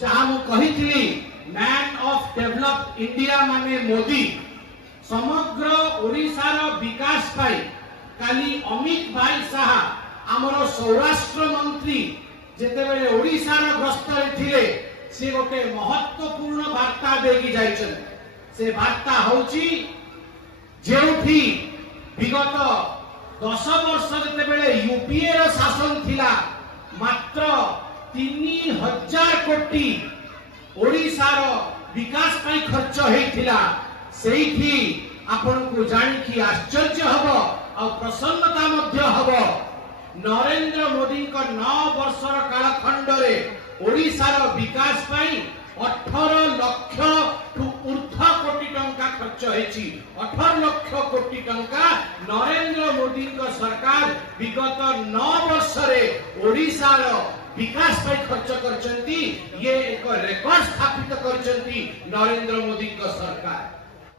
जहाँ मु कही मैन ऑफ डेवलप्ड इंडिया माने मोदी समग्र ओडिशार विकास पाई काली अमित भाई शाह आमर सौराष्ट्र मंत्री जेतेबेले ओडिशार गस्तरे थिले से गोटे महत्वपूर्ण वार्ता देकी जाइछन। से वार्ता होची जेउठी विगत 10 वर्ष जेतेबेले यूपीए रो शासन थिला मात्र 3000 कोटी ओडिशार विकास पाई खर्च हेइथिला। सेठी आपन को जानि कि आश्चर्य हबो और प्रसन्नता मध्य हबो नरेंद्र मोदी का 9 वर्षर कालखंड रे ओडिशार विकास पाई 18 लाख टू ऊर्ध्व कोटी टंका खर्च हेछि। 18 लाख कोटी टंका नरेंद्र मोदी का सरकार विगत 9 वर्ष रे ओडिशार विकास पाई खर्च करचंती। ये एक रेकॉर्ड स्थापित करचंती नरेंद्र मोदी का सरकार।